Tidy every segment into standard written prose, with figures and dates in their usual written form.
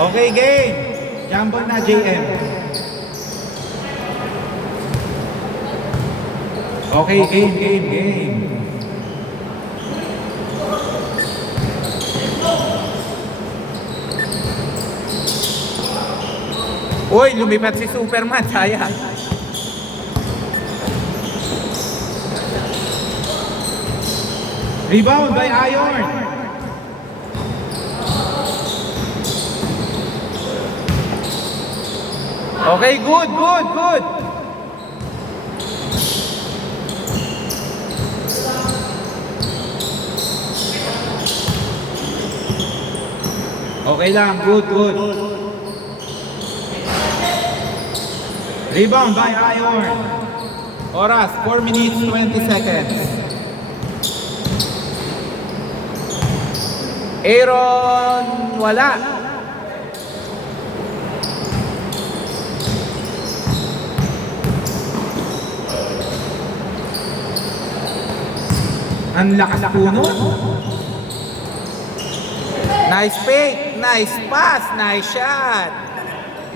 Okay, game. Jumbo na, JM. Okay, game. Uy, lumipat si Superman, sayang. Rebound by Iron. Okay, good. Okay lang, good. Rebound by Iron. Oras, 4 minutes, 20 seconds. Aaron, wala. Ang lakas puno. Nice fake, nice pass, nice shot.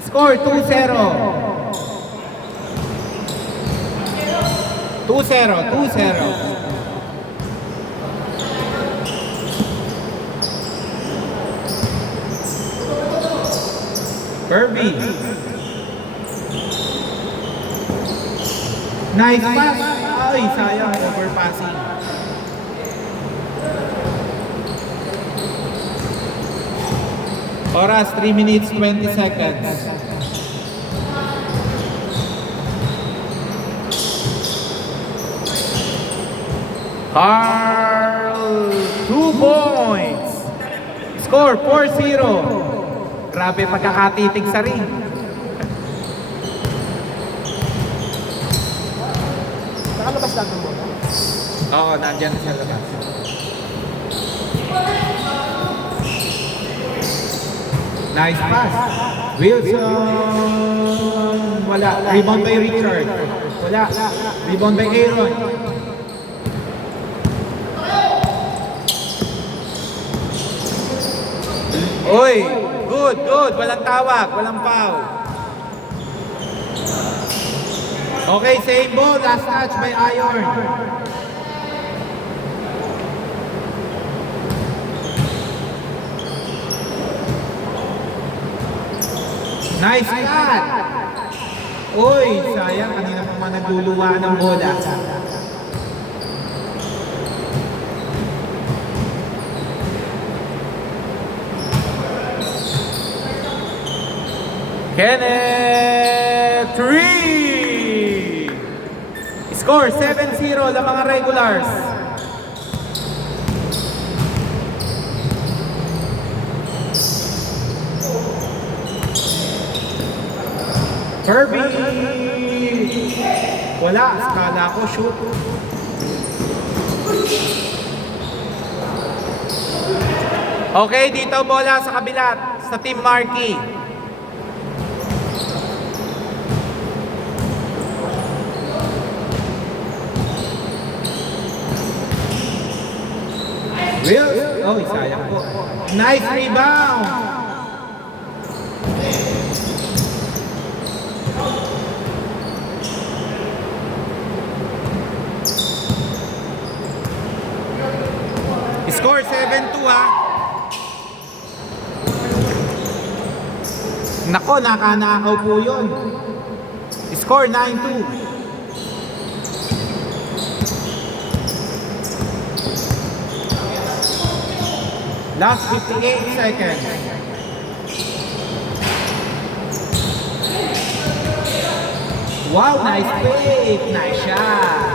Score 2-0. 2-0. Kirby. Nice pass. Ay, sayang, overpassing. Oras, 3 minutes, 20 seconds. Carl, 2 points. Score, 4-0. Grabe pagkakatitig sa ring. Nakalabas lang mo. Oo, nandyan sa labas. Nice pass. Wilson. Wala. Rebound by Richard. Wala. Rebound by Aaron. Oy, good. Walang tawag, walang foul. Okay, same ball. Last touch by Iron. Nice shot! Uy, sayang. Kanina pa man nagluluwa ng bola. Kenneth 3! Score 7-0 ng mga regulars. Kirby! Wala, skala ko, shoot. Okay, dito bola sa kabilat, sa Team Marquee. Oh, sayang po. Nice rebound! Score 7-2 ha. Nako, nakanakaw po yun. Score 9-2. Last 58 seconds. Wow, nice fake. Nice shot.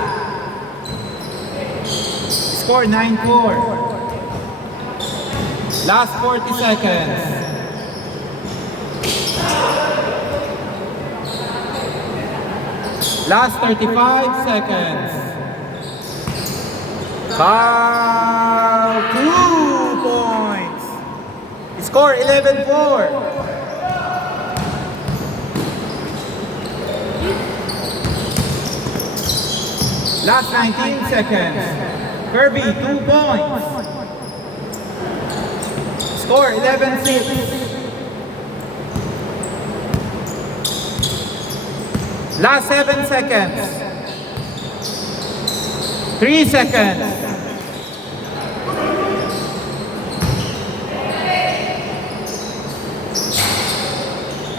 Score 9-4. Last 40 seconds. Last 35 seconds. Carl, 2 points. Score 11-4. Last 19 seconds. Kirby, 2 points. Score 11-6. Last 7 seconds. 3 seconds.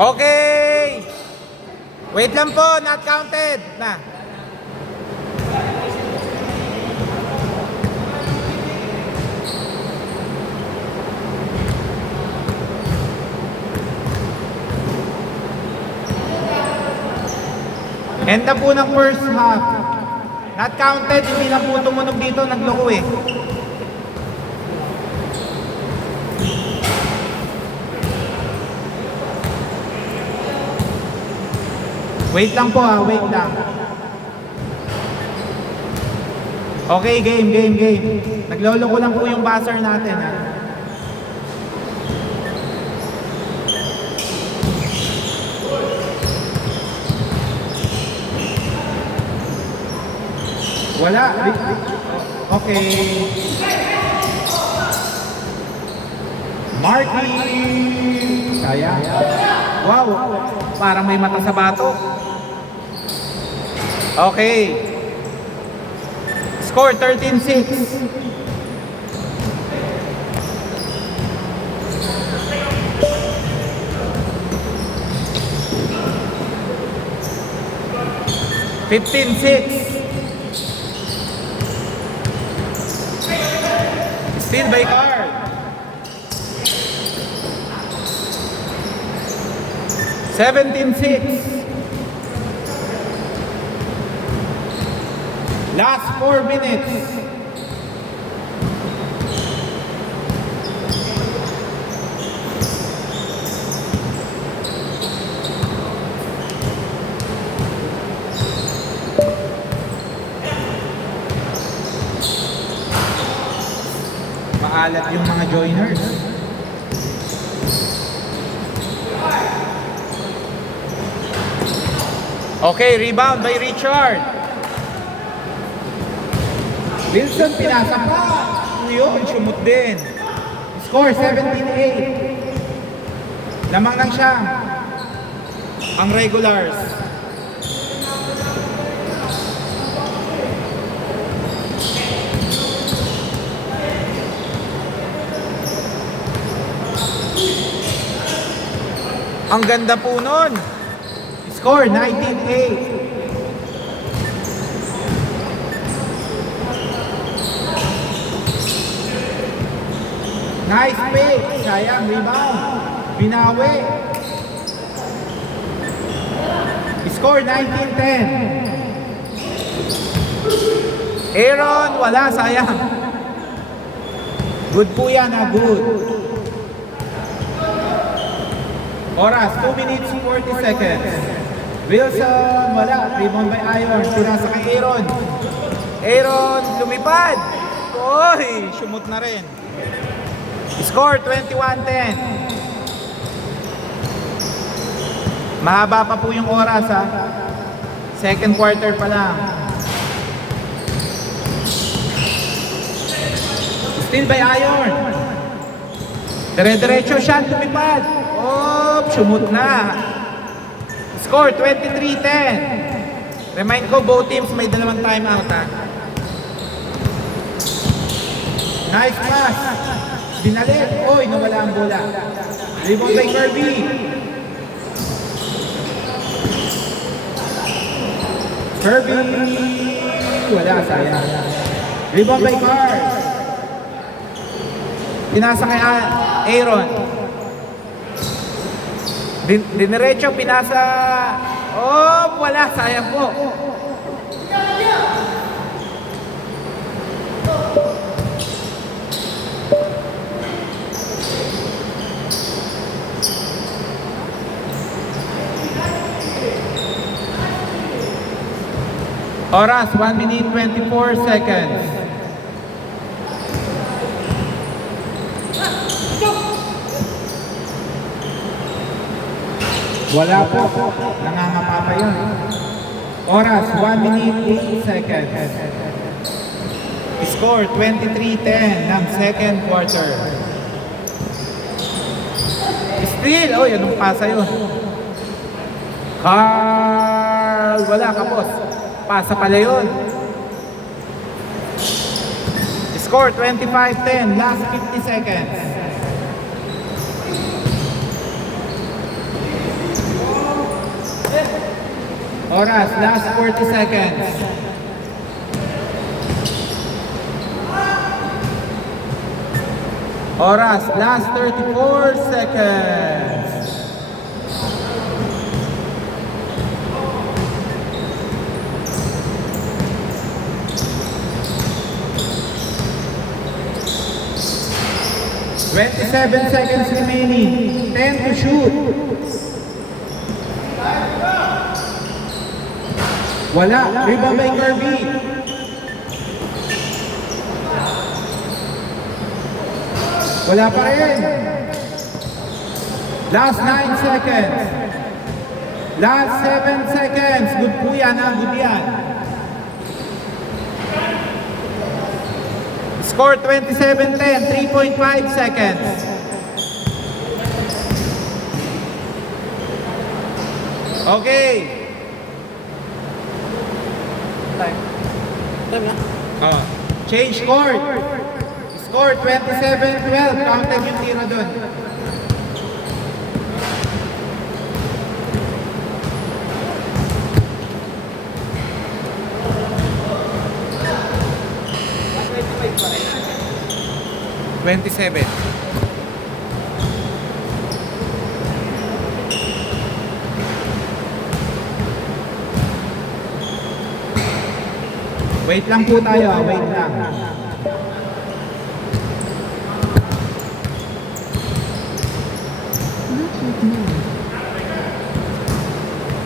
Okay. Wait lang po, not counted. Na. End na po ng first half. Not counted, hindi na po tumunog dito, nagloko eh. Wait lang po wait lang. Okay, game. Nagloloko lang po yung buzzer natin Wala. Okay. Marky! Sayang. Wow, parang may mata sa bato. Okay. Score 13-6. Still by card. 17-6. Last 4 minutes. Maalat yung mga joiners. Okay, rebound by Richard. Wilson, pinasa pa. Yun, sumut din. Score 17-8. Lamang lang siya. Ang regulars. Ang ganda po nun. Score 19-8. Nice pick. Sayang, rebound. Binawi. Score 19-10. Aaron, wala. Sayang. Good po yan, good. Oras, 2 minutes 40 seconds. Wilson, wala. Rebound by Iron. Pinasa kay Aaron. Aaron, lumipad. Oy, sumut na rin. Score 21-10. Mahaba pa po yung oras Second quarter pa lang. Still by Iron. Dire-diretso siya, lumipad. Oh, sumut na. Score 23-10. Remind ko, both teams may dalawang timeout Nice pass. Binalik. Oy, nawala ang bola. Rebound by Kirby. Wala, sayang. Rebound by Cars. Pinasa kay Aaron. Diniretso, pinasa. Oh, wala, sayang po. Oras, 1 minute 24 seconds. Wala po. Nangangapa pa yun. Oras, 1 minute 8 seconds. Score, 23-10 ng second quarter. Still, anong pasa yun? Car Carl, wala kapos. Pasa pala yun. Score 25-10, last 50 seconds. Oras, last 40 seconds. Oras, last 34 seconds. "27 seconds remaining. 10 to shoot." Wala. Rebound by Kirby. Wala pa rin. Last 9 seconds. Last 7 seconds. Good po yan, ha? Good yan. Score 27-10. 3.5 seconds. Okay. Time na? Change court. Score 27-12. Counted yung tiro dun. "27. Wait lang po tayo, wait lang.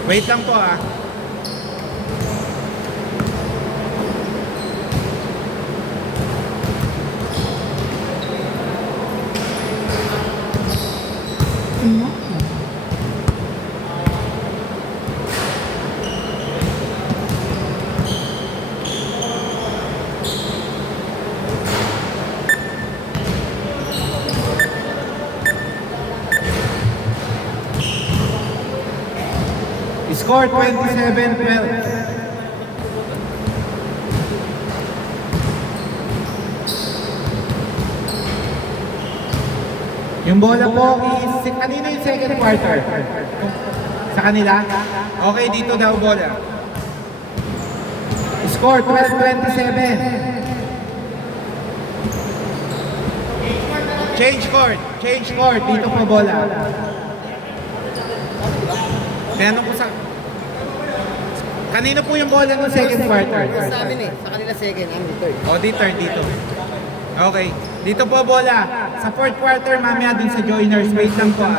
Wait lang po ah. Score 27-12. Yung bola po is, kanino yung second quarter? Sa kanila? Okay, dito daw bola. Score 12-27. Change court, dito po bola. Tinanong ko sa... Kanino po yung bola ng second quarter? Sa amin eh. Sa kanila second, amin third. O, third dito. Okay. Dito po bola. Sa fourth quarter, mamaya dun sa joiners. Wait lang po ah.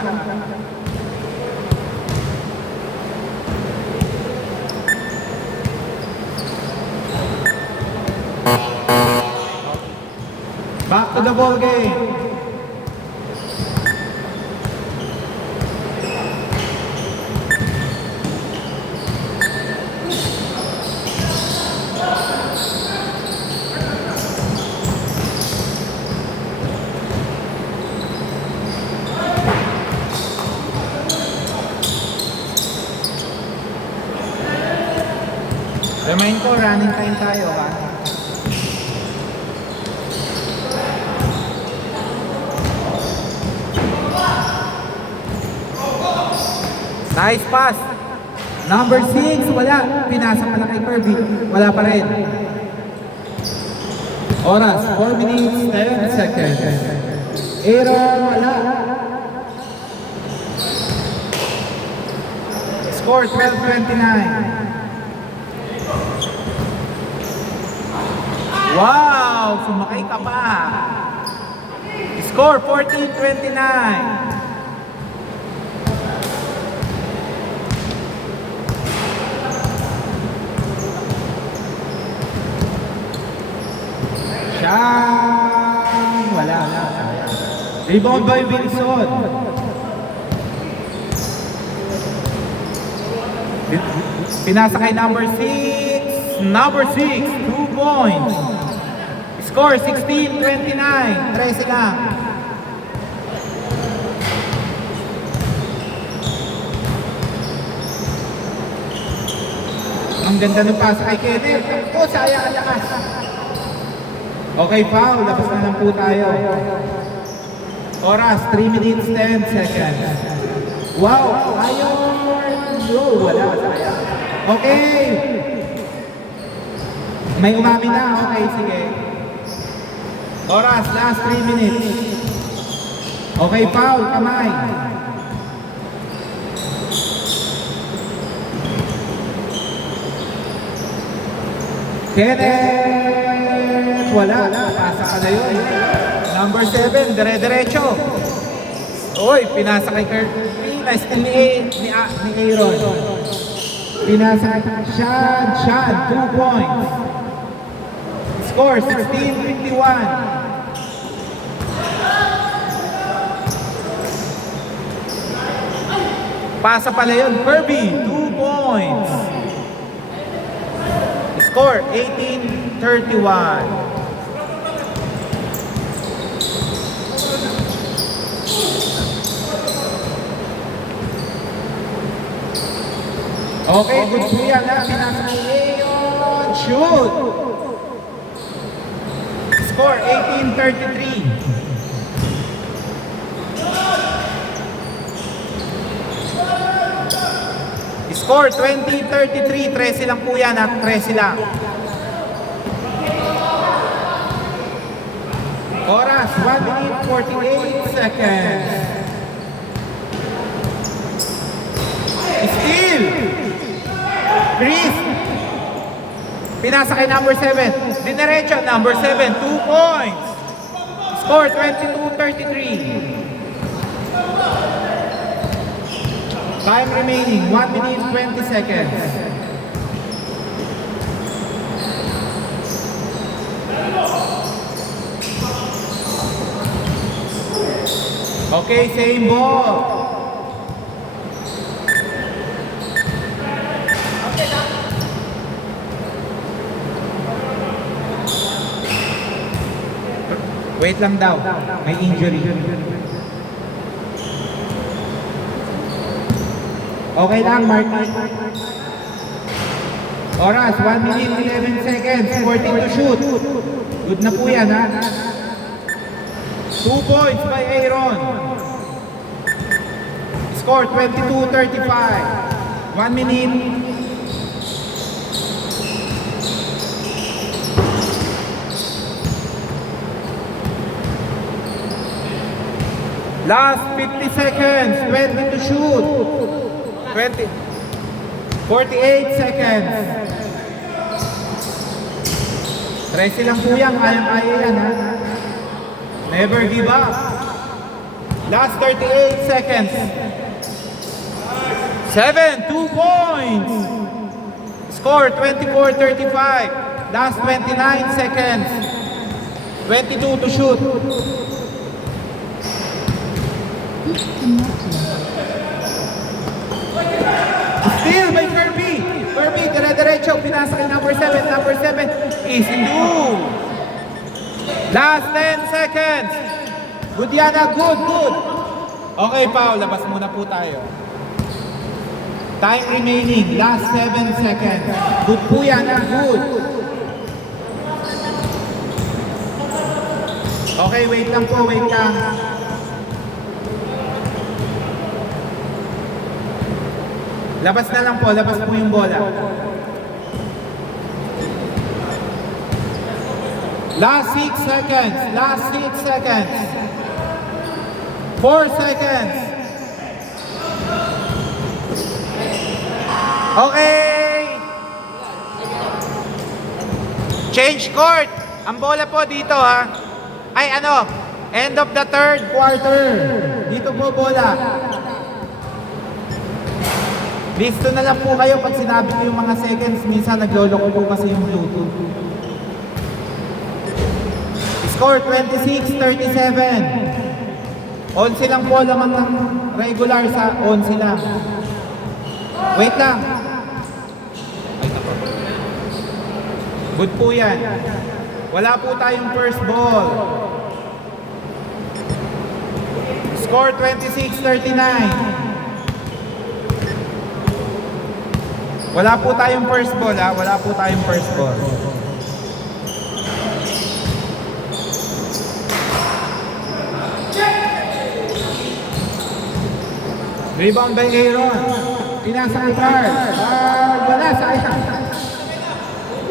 Back to the ball game. Remind ko, running time tayo ha. Nice pass. Number 6, wala. Pinasa pala kay Kirby. Wala pa rin. Oras, 4 minutes, 10 seconds. Error, wala. Score, 12-29. Wow! Sumakay ka pa! Score 14-29. Siyang! Wala. Rebound by Wilson. Pinasa kay number 6. Number 6, 2 points. Score 16-29. 13 lang. Ang ganda ng pasa kay Kenneth. Oh, sayang ang lakas. Okay, foul. Labas na lang po tayo. Oras, 3 minutes, 10 seconds. Wow, ayaw. No, wala. Sayang. Okay. May umami na. Okay, sige. Oras, last 3 minutes. Okay, foul. Kamay. Kenneth! Wala. Pasa ka na yun. Number 7, dire-diretso. Uy, pinasa kay Kirby. Nice ni Aaron. Pinasa kay Sean, 2 points. Score, 16-51. Pasa pala yun. Kirby, 2 points. Score, 18-31. Okay, good po yan ha. Pinasa ni Leon. Shoot! Score, 18-33. Score, 20-33. 13 lang po yan at 13 lang. Oras, 1 minute 48 seconds. Steal! Chris! Pinasa kay number 7. Dinerecho, number 7. 2 points. Score, 22-33. Time remaining, 1 minute 20 seconds. Okay, same ball. Wait lang daw, may injury. Okay lang, Martin. Oras, 1 minute 11 seconds, 14 to shoot. Good na po yan, ha? 2 points by Aaron. Score, 22-35. 1 minute. Last 50 seconds, 20 to shoot. 20. 48 seconds. 13 lang po yan, kayang-kaya yan ha. Never give up. Last 38 seconds. 7, 2 points. Score, 24-35. Last 29 seconds. 22 to shoot. Steal by Kirby. Kirby, dire-diretso. Pinasa kay number 7. Number 7 is two. Last 10 seconds. Good Yana, good, good. Okay, Pao, labas muna po tayo. Time remaining, last 7 seconds. Good po Yana, good. Okay, wait lang po, wait lang. Labas na lang po, labas po yung bola. Last 6 seconds, last 6 seconds. 4 seconds. Okay. Change court. Ang bola po dito ha. Ay ano, end of the third quarter. Dito po bola. Listo na lang po kayo pag sinabi ko yung mga seconds. Minsan nagloloko po kasi yung Bluetooth. Score 26-37. 11 lang po lamang ng regular sa 11 lang. Wait lang. Ay, nako. Good po yan. Wala po tayong first ball. Score 26-39. Wala po tayong first ball, ha? Wala po tayong first ball. Rebound by Aaron. Pinasa kay Carl. Carl, wala, sayang.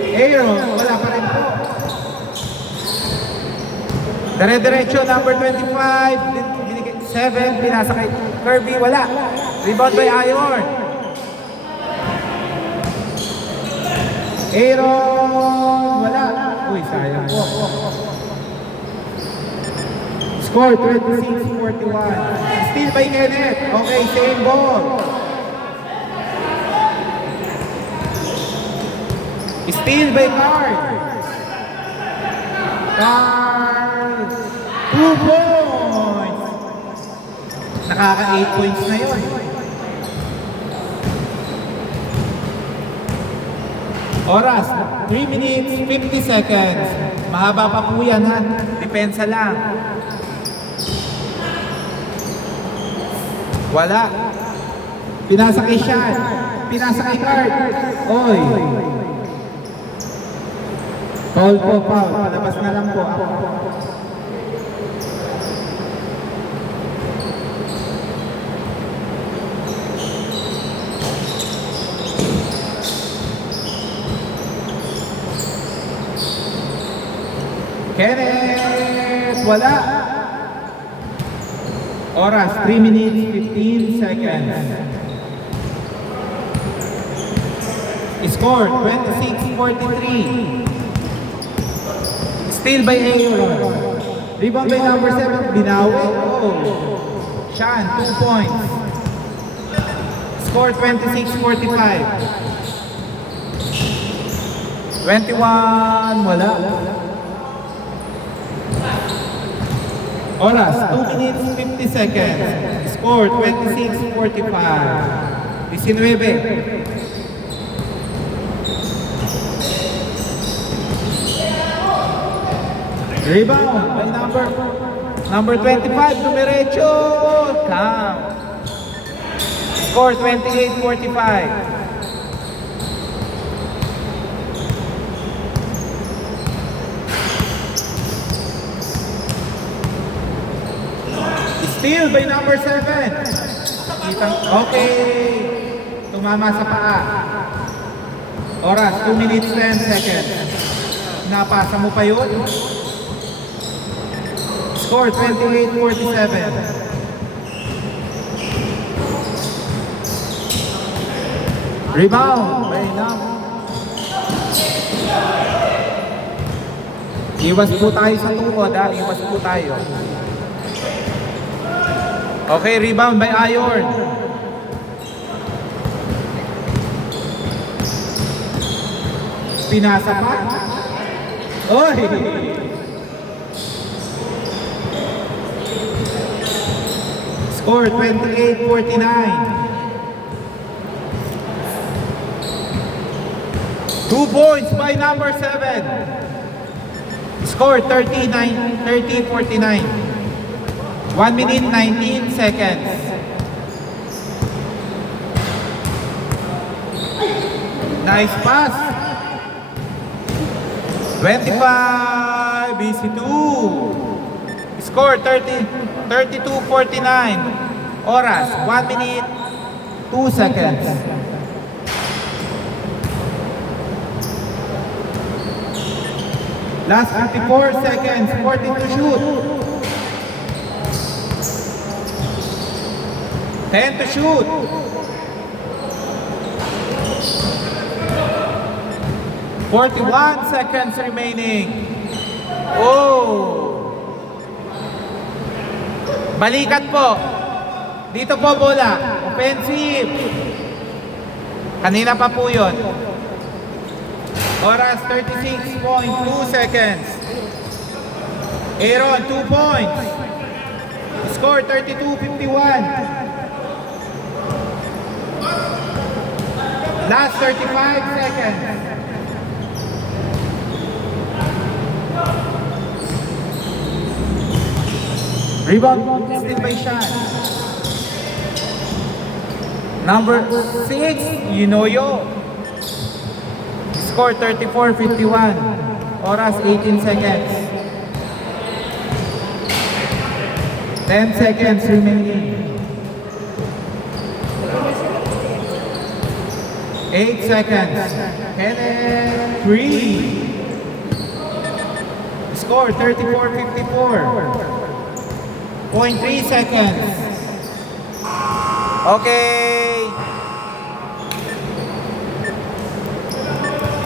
Aaron, wala pa rin po. Dire-diretso, number 25. 7, pinasa kay Kirby, wala. Rebound by Aaron. Aaron, wala. Uy, sayang po. Score 26-41. Steal by Kenneth. Okay, same ball. Steal by Carl. Carl. 2 points. Nakaka 8 points na yun. Oras, 3 minutes, 50 seconds. Mahaba pa po yan, ha? Depensa lang. Wala. Pinasa kay Sean. Pinasa kay Card. Oy. Foul po, foul. Palabas na lang po. Kenneth! Wala. Oras, 3 minutes, 15 seconds. Score, 26-43. Steal by Aaron. Rebound by number 7, Binawi. Oh. Sean, 2 points. Score, 26-45. 21, wala. Oras, 2 minutes, 50 seconds. Score, 26-45. 19. Rebound by number 25, Dumirecho. Count. Score, 28-45. Steal by number 7. Okay. Tumama sa paa. Oras, 2 minutes, 10 seconds. Napasa mo pa yun? Score, 28-47. Rebound by number. Iwas po tayo sa tukod, ha? Iwas po tayo. Okay, rebound by Iron. Pinasa pa. Oy! Score, 28-49. 2 points by number 7. Score, 30-49. 1 minute, 19 seconds. Nice pass. 25, BC2. Score, 32-49. Oras, 1 minute, 2 seconds. Last 54 seconds, 40 to shoot. 10 to shoot. 41 seconds remaining. Oh. Balikat po. Dito po bola. Offensive. Kanina pa po yun. Oras 36.2 seconds. Aaron, 2 points. Score 32-51. Last 35 seconds. Rebound still by Sean. Number 6, Yunoyo. Score 34-51. Oras 18 seconds. 10 seconds remaining. 8 seconds. Kenneth, 3. Score 34-54. 0.3 seconds. Okay.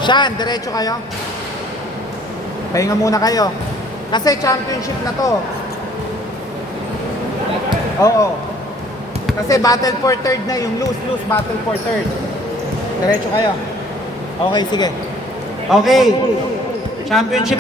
Sean, diretso kayo. Pahinga muna kayo. Kasi championship na to. Oo. Kasi battle for third na yung lose battle for third. Diretso kayo. Okay, sige. Okay. Championship